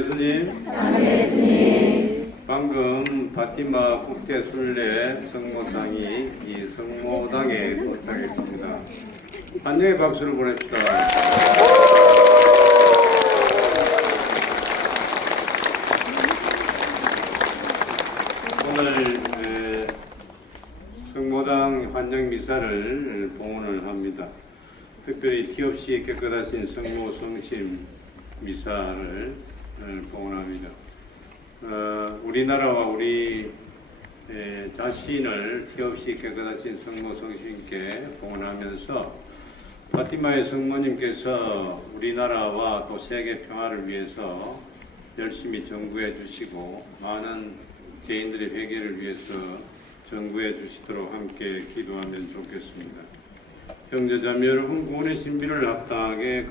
예수님. 방금 파티마 국제순례 성모상이 이 성모당에 도착했습니다. 안녕의 박수를 보냅시다. 오늘 성모당 환영 미사를 봉헌을 합니다. 특별히 티 없이 깨끗하신 성모 성심 미사를 봉헌합니다. 우리나라와 우리 자신을 티 없이 깨끗하신 성모 성심께 봉헌하면서 파티마의 성모님께서 우리나라와 또 세계 평화를 위해서 열심히 전구해 주시고 많은 개인들의 회개를 위해서 전구해 주시도록 함께 기도하면 좋겠습니다. 형제자매 여러분, 구원의 신비를 합당하게